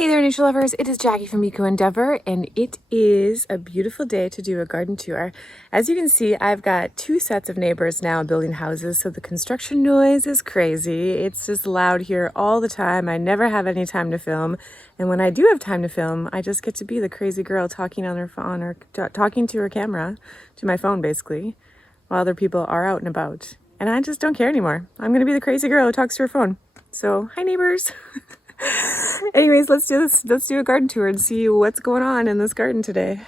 Hey there, nature lovers. It is Jackie from Eco Endeavor, and it is a beautiful day to do a garden tour. As you can see, I've got two sets of neighbors now building houses, so the construction noise is crazy. It's just loud here all the time. I never have any time to film, and when I do have time to film, I just get to be the crazy girl talking on her phone or talking to her camera, to my phone basically, while other people are out and about. And I just don't care anymore. I'm gonna be the crazy girl who talks to her phone. So, hi neighbors. Anyways, let's do this. Let's do a garden tour and see what's going on in this garden today.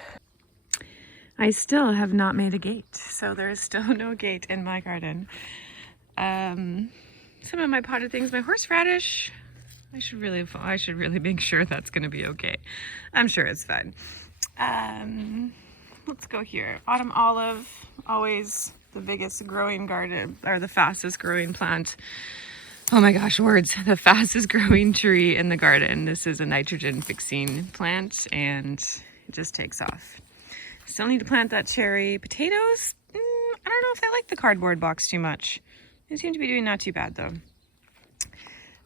I still have not made a gate, so there is still no gate in my garden. Some of my potted things, my horseradish, I should really make sure that's going to be okay. I'm sure it's fine. Let's go here. Autumn olive, always the biggest growing garden, or the fastest growing plant. Oh my gosh, words. The fastest growing tree in the garden. This is a nitrogen fixing plant and it just takes off. Still need to plant that cherry. Potatoes, I don't know if I like the cardboard box too much. They seem to be doing not too bad though.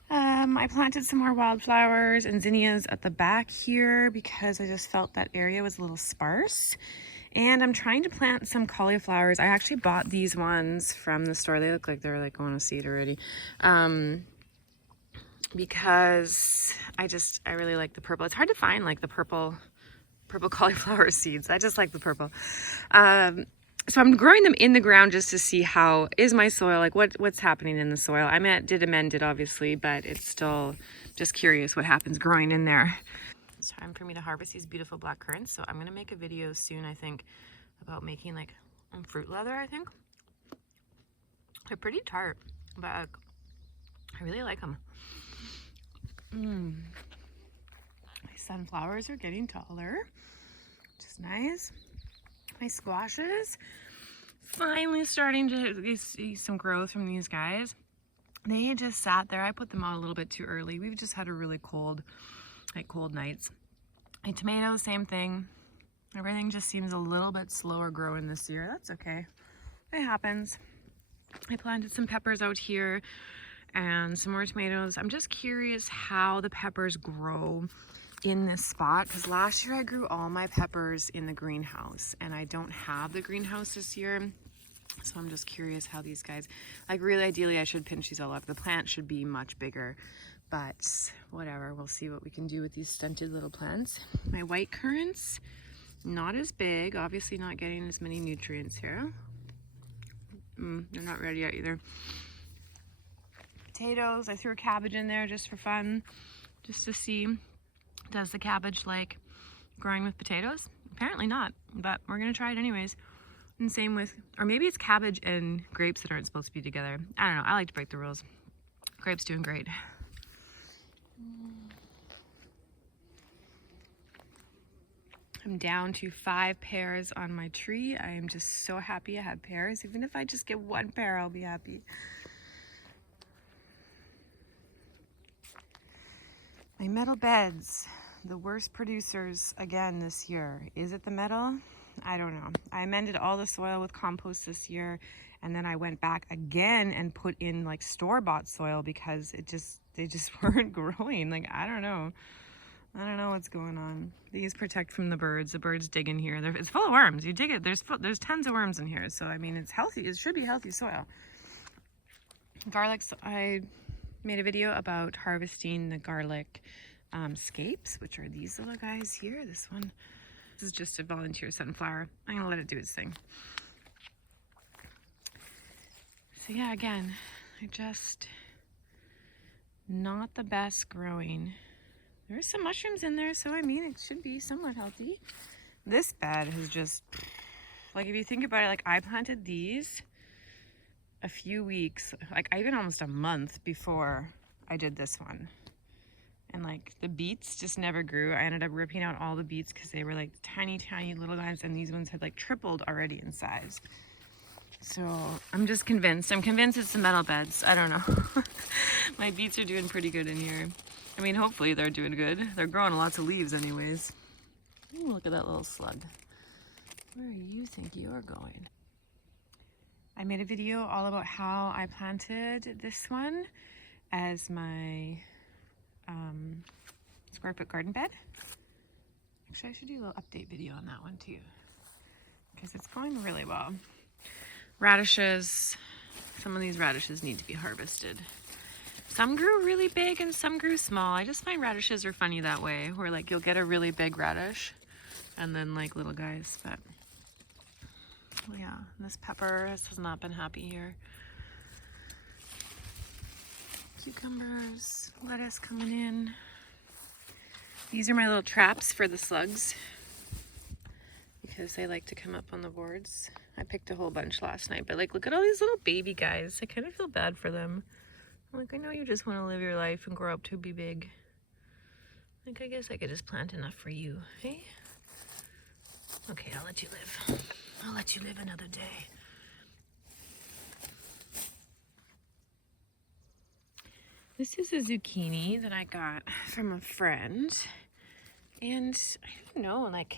I planted some more wildflowers and zinnias at the back here because I just felt that area was a little sparse. And I'm trying to plant some cauliflowers. I actually bought these ones from the store. They look like they're like on a seed already. Because I really like the purple. It's hard to find like the purple cauliflower seeds. I just like the purple. So I'm growing them in the ground just to see how is my soil, like what's happening in the soil. Did amend it obviously, but it's still just curious what happens growing in there. It's time for me to harvest these beautiful black currants. So I'm gonna make a video soon, I think, about making like fruit leather, I think. They're pretty tart, but I really like them. My sunflowers are getting taller, which is nice. My squashes, finally starting to see some growth from these guys. They just sat there. I put them out a little bit too early. We've just had a really cold nights. My tomatoes, same thing. Everything just seems a little bit slower growing this year. That's okay. It happens. I planted some peppers out here and some more tomatoes. I'm just curious how the peppers grow in this spot because last year I grew all my peppers in the greenhouse and I don't have the greenhouse this year. So I'm just curious how these guys, like really ideally I should pinch these all up. The plant should be much bigger, but whatever, we'll see what we can do with these stunted little plants. My white currants, not as big, obviously not getting as many nutrients here. They're not ready yet either. Potatoes, I threw a cabbage in there just for fun, just to see, does the cabbage like growing with potatoes? Apparently not, but we're gonna try it anyways. And same with, or maybe it's cabbage and grapes that aren't supposed to be together. I don't know, I like to break the rules. Grapes doing great. I'm down to 5 pears on my tree. I am just so happy I have pears. Even if I just get 1 pear, I'll be happy. My metal beds, the worst producers again this year. Is it the metal? I don't know. I amended all the soil with compost this year, and then I went back again and put in like store-bought soil because they just weren't growing. Like, I don't know what's going on. These protect from the birds. The birds dig in here. It's full of worms. You dig it, there's tons of worms in here. So I mean, it's healthy. It should be healthy soil. Garlic, I made a video about harvesting the garlic scapes, which are these little guys here. This one, this is just a volunteer sunflower. I'm gonna let it do its thing. So yeah, again, not the best growing. There's some mushrooms in there, so I mean, it should be somewhat healthy. This bed has just, like if you think about it, like I planted these a few weeks, like even almost a month before I did this one. And like the beets just never grew. I ended up ripping out all the beets because they were like tiny little guys, and these ones had like tripled already in size. So I'm just convinced. I'm convinced it's the metal beds. I don't know. My beets are doing pretty good in here. I mean, hopefully they're doing good. They're growing lots of leaves anyways. Ooh, look at that little slug. Where do you think you're going? I made a video all about how I planted this one as my square foot garden bed. Actually, I should do a little update video on that one too, because it's going really well. Radishes, some of these radishes need to be harvested. Some grew really big and some grew small. I just find radishes are funny that way, where like you'll get a really big radish and then like little guys. But well, yeah, this pepper has not been happy here. Cucumbers, lettuce coming in. These are my little traps for the slugs because they like to come up on the boards. I picked a whole bunch last night, but like look at all these little baby guys. I kind of feel bad for them. Like, I know you just want to live your life and grow up to be big. Like, I guess I could just plant enough for you, hey? Okay, I'll let you live. I'll let you live another day. This is a zucchini that I got from a friend. And I don't know, like,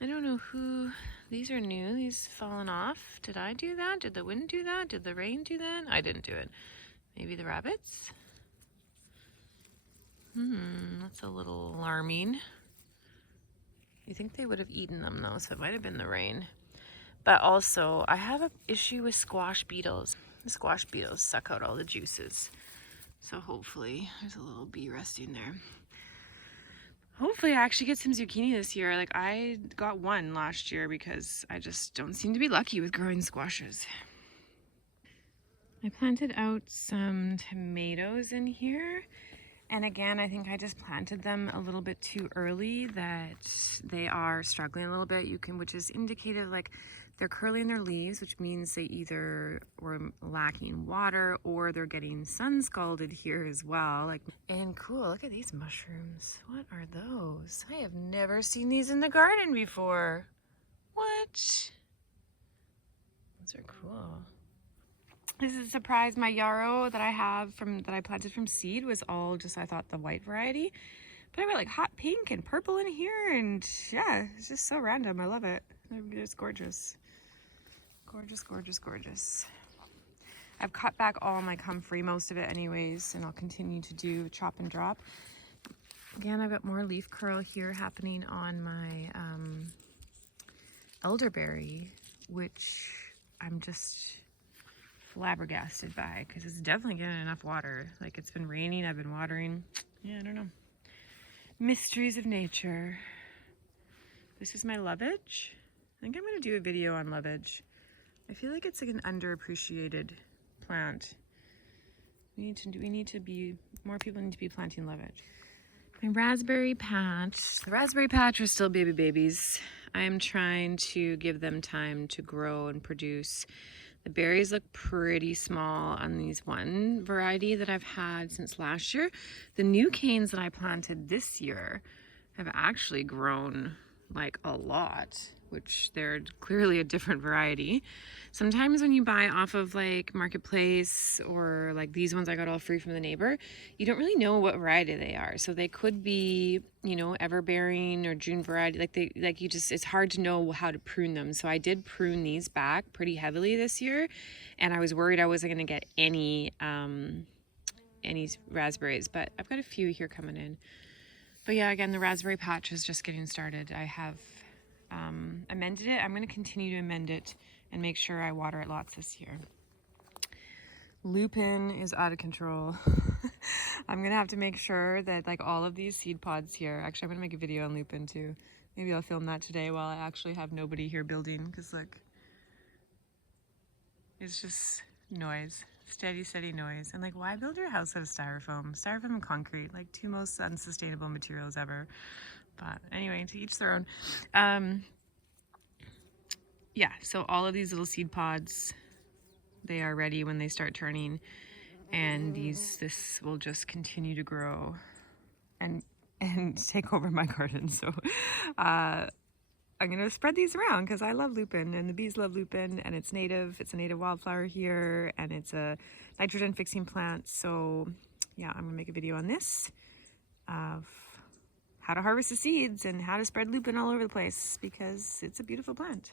I don't know who, these are new, these fallen off. Did I do that? Did the wind do that? Did the rain do that? I didn't do it. Maybe the rabbits? That's a little alarming. You think they would have eaten them though, so it might have been the rain. But also, I have an issue with squash beetles. The squash beetles suck out all the juices. So hopefully, there's a little bee resting there. Hopefully I actually get some zucchini this year. Like I got one last year because I just don't seem to be lucky with growing squashes. I planted out some tomatoes in here. And again, I think I just planted them a little bit too early, that they are struggling a little bit. Which is indicative like they're curling their leaves, which means they either were lacking water or they're getting sun scalded here as well. And cool, look at these mushrooms. What are those? I have never seen these in the garden before. What? Those are cool. This is a surprise. My yarrow that I planted from seed was all just, I thought, the white variety. But I got like hot pink and purple in here, and yeah, it's just so random. I love it. It's gorgeous. Gorgeous, gorgeous, gorgeous. I've cut back all my comfrey, most of it anyways, and I'll continue to do chop and drop. Again, I've got more leaf curl here happening on my elderberry, which I'm just flabbergasted by because it's definitely getting enough water. Like, it's been raining, I've been watering. Yeah, I don't know. Mysteries of nature. This is my lovage. I think I'm going to do a video on lovage. I feel like it's like an underappreciated plant. More people need to be planting lovage. My raspberry patch. The raspberry patch are still babies. I am trying to give them time to grow and produce. The berries look pretty small on these one variety that I've had since last year. The new canes that I planted this year have actually grown like a lot, which they're clearly a different variety. Sometimes when you buy off of like Marketplace or like these ones I got all free from the neighbor, you don't really know what variety they are. So they could be, you know, everbearing or June variety. It's hard to know how to prune them. So I did prune these back pretty heavily this year, and I was worried I wasn't going to get any raspberries, but I've got a few here coming in. But yeah, again, the raspberry patch is just getting started. I have amended it. I'm going to continue to amend it and make sure I water it lots this year. Lupin is out of control. I'm going to have to make sure that like all of these seed pods here, actually I'm going to make a video on lupin too. Maybe I'll film that today while I actually have nobody here building, because look, it's just noise. Steady noise. And like, why build your house out of styrofoam? Styrofoam and concrete, like two most unsustainable materials ever. But anyway, to each their own. Yeah, so all of these little seed pods, they are ready when they start turning, and this will just continue to grow and take over my garden. So I'm gonna spread these around because I love lupin and the bees love lupin, and it's native. It's a native wildflower here, and it's a nitrogen fixing plant. So yeah, I'm gonna make a video on this of how to harvest the seeds and how to spread lupin all over the place because it's a beautiful plant.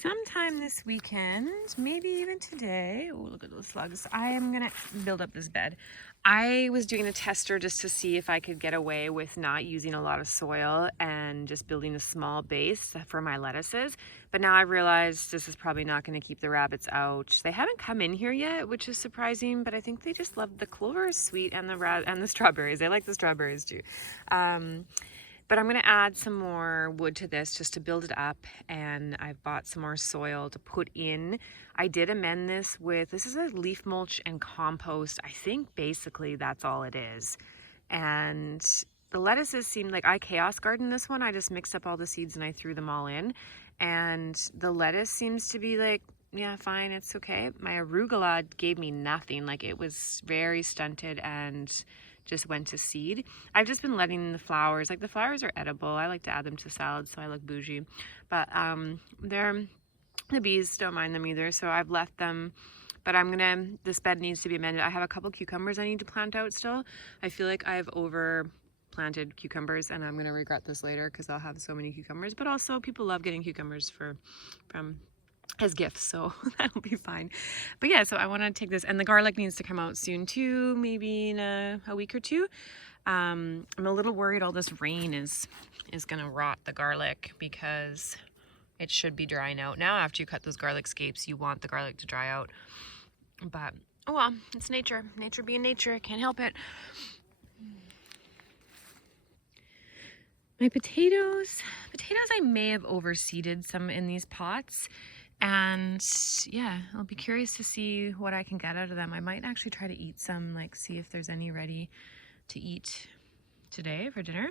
sometime this weekend, maybe even today. Oh, look at those slugs. I am gonna build up this bed. I was doing a tester just to see if I could get away with not using a lot of soil and just building a small base for my lettuces. But now I realized this is probably not going to keep the rabbits out. They haven't come in here yet, which is surprising, but I think they just love the clover is sweet and the strawberries. They like the strawberries too. But I'm going to add some more wood to this just to build it up, and I've bought some more soil to put in. I did amend this is a leaf mulch and compost. I think basically that's all it is. And the lettuces seemed like I chaos gardened this one. I just mixed up all the seeds and I threw them all in. And the lettuce seems to be like, yeah, fine, it's okay. My arugula gave me nothing. Like, it was very stunted and just went to seed. I've just been letting the flowers, like the flowers are edible. I like to add them to salads, so I look bougie. But the bees don't mind them either, so I've left them. But this bed needs to be amended. I have a couple cucumbers I need to plant out still. I feel like I've over planted cucumbers and I'm gonna regret this later because I'll have so many cucumbers. But also people love getting cucumbers from as gifts, so that'll be fine. But yeah, so I want to take this, and the garlic needs to come out soon too, maybe in a week or two. I'm a little worried all this rain is gonna rot the garlic because it should be drying out now. After you cut those garlic scapes, you want the garlic to dry out, but oh well, it's nature being nature. I can't help it. My potatoes I may have overseeded some in these pots. And yeah, I'll be curious to see what I can get out of them. I might actually try to eat some, like see if there's any ready to eat today for dinner.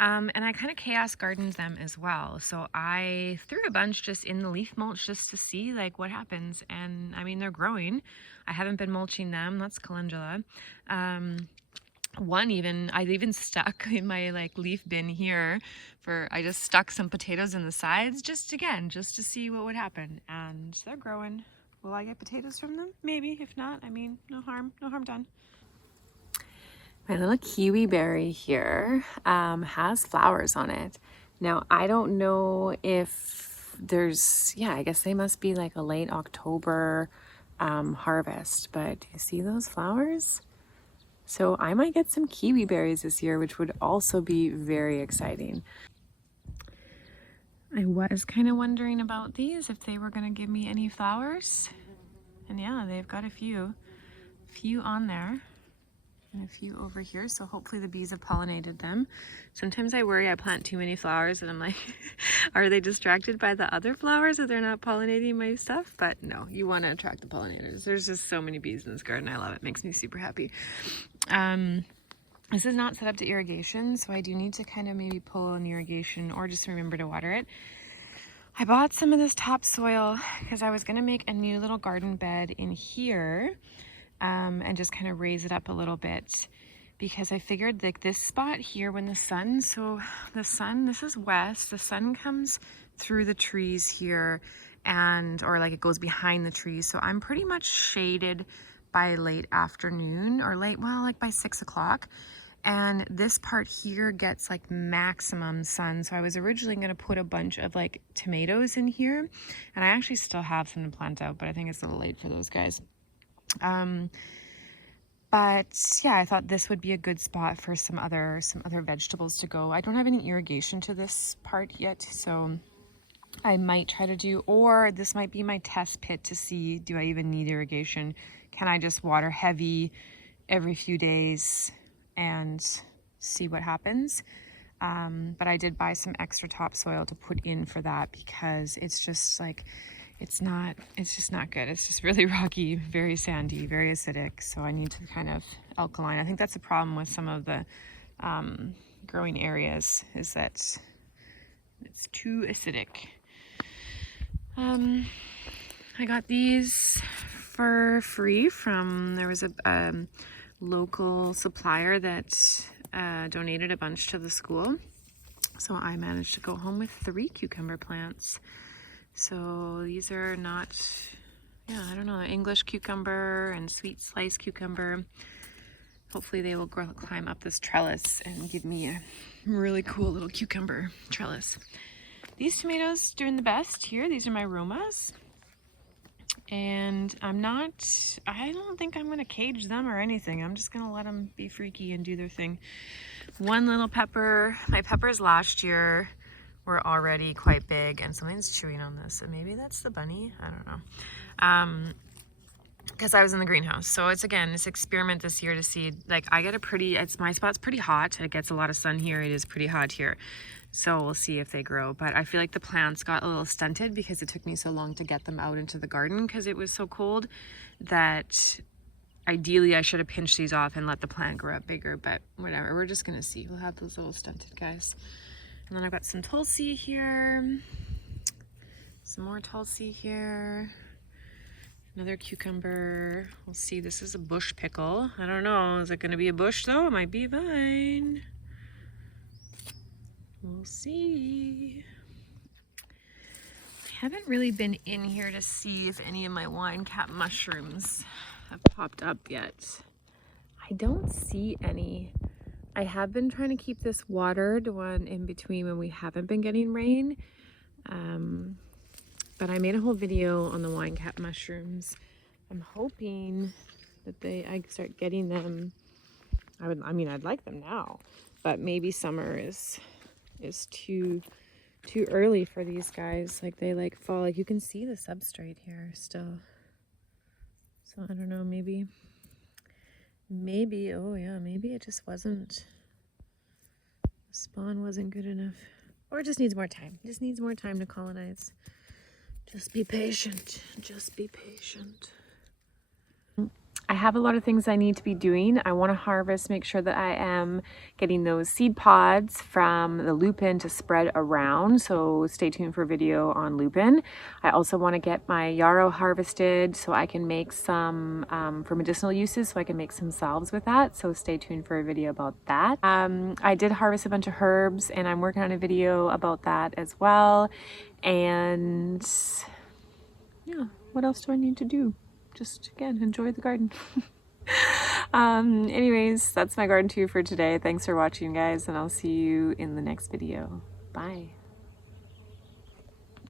And I kind of chaos gardened them as well. So I threw a bunch just in the leaf mulch just to see like what happens. And I mean, they're growing. I haven't been mulching them. That's calendula. I even stuck in my like leaf bin here I just stuck some potatoes in the sides just to see what would happen, and they're growing. Will I get potatoes from them? Maybe. If not, I mean, no harm done. My little kiwi berry here has flowers on it. Now I don't know if I guess they must be like a late October harvest, but do you see those flowers? So I might get some kiwi berries this year, which would also be very exciting. I was kind of wondering about these, if they were going to give me any flowers. And yeah, they've got a few on there and a few over here. So hopefully the bees have pollinated them. Sometimes I worry I plant too many flowers and I'm like, are they distracted by the other flowers that they're not pollinating my stuff? But no, you want to attract the pollinators. There's just so many bees in this garden. I love it. It makes me super happy. This is not set up to irrigation, so I do need to kind of maybe pull an irrigation or just remember to water it. I bought some of this topsoil because I was going to make a new little garden bed in here and just kind of raise it up a little bit, because I figured like this spot here when this is west, the sun comes through the trees here or like it goes behind the trees. So I'm pretty much shaded by late afternoon or like by 6 o'clock. And this part here gets like maximum sun. So I was originally going to put a bunch of like tomatoes in here, and I actually still have some to plant out, but I think it's a little late for those guys. But yeah, I thought this would be a good spot for some other vegetables to go. I don't have any irrigation to this part yet, so I might try to do, or this might be my test pit to see, do I even need irrigation? Can I just water heavy every few days and see what happens? But I did buy some extra topsoil to put in for that, because it's just like, it's just not good. It's just really rocky, very sandy, very acidic. So I need to kind of alkaline. I think that's a problem with some of the growing areas, is that it's too acidic. I got these for free there was a local supplier that donated a bunch to the school. So I managed to go home with 3 cucumber plants. So these are not, I don't know, English cucumber and sweet sliced cucumber. Hopefully they will climb up this trellis and give me a really cool little cucumber trellis. these tomatoes doing the best here. These are my Romas. And I don't think I'm going to cage them or anything. I'm just going to let them be freaky and do their thing. One little pepper. My peppers last year were already quite big, and something's chewing on this. And maybe that's the bunny. I don't know. Because I was in the greenhouse. So it's, again, this experiment this year to see, like, I get my spot's pretty hot. It gets a lot of sun here. It is pretty hot here. So we'll see if they grow. But I feel like the plants got a little stunted because it took me so long to get them out into the garden because it was so cold that ideally I should have pinched these off and let the plant grow up bigger, but whatever. We're just gonna see. We'll have those little stunted guys. And then I've got some Tulsi here. Some more Tulsi here. Another cucumber. We'll see. This is a bush pickle. I don't know. Is it going to be a bush though? It might be a vine. We'll see. I haven't really been in here to see if any of my wine cap mushrooms have popped up yet. I don't see any. I have been trying to keep this watered one in between when we haven't been getting rain. But I made a whole video on the wine cap mushrooms. I'm hoping that I start getting them. I'd like them now, but maybe summer is too early for these guys. Like they fall. Like you can see the substrate here still. So I don't know. Maybe. Oh yeah. Maybe it just wasn't. The spawn wasn't good enough, or it just needs more time. It just needs more time to colonize. Just be patient. Just be patient. I have a lot of things I need to be doing. I want to harvest, make sure that I am getting those seed pods from the lupin to spread around. So stay tuned for a video on lupin. I also want to get my yarrow harvested so I can make some for medicinal uses, so I can make some salves with that. So stay tuned for a video about that. I did harvest a bunch of herbs and I'm working on a video about that as well. And yeah, what else do I need to do? Just, again, enjoy the garden. Anyways, that's my garden tour for today. Thanks for watching, guys, and I'll see you in the next video. Bye.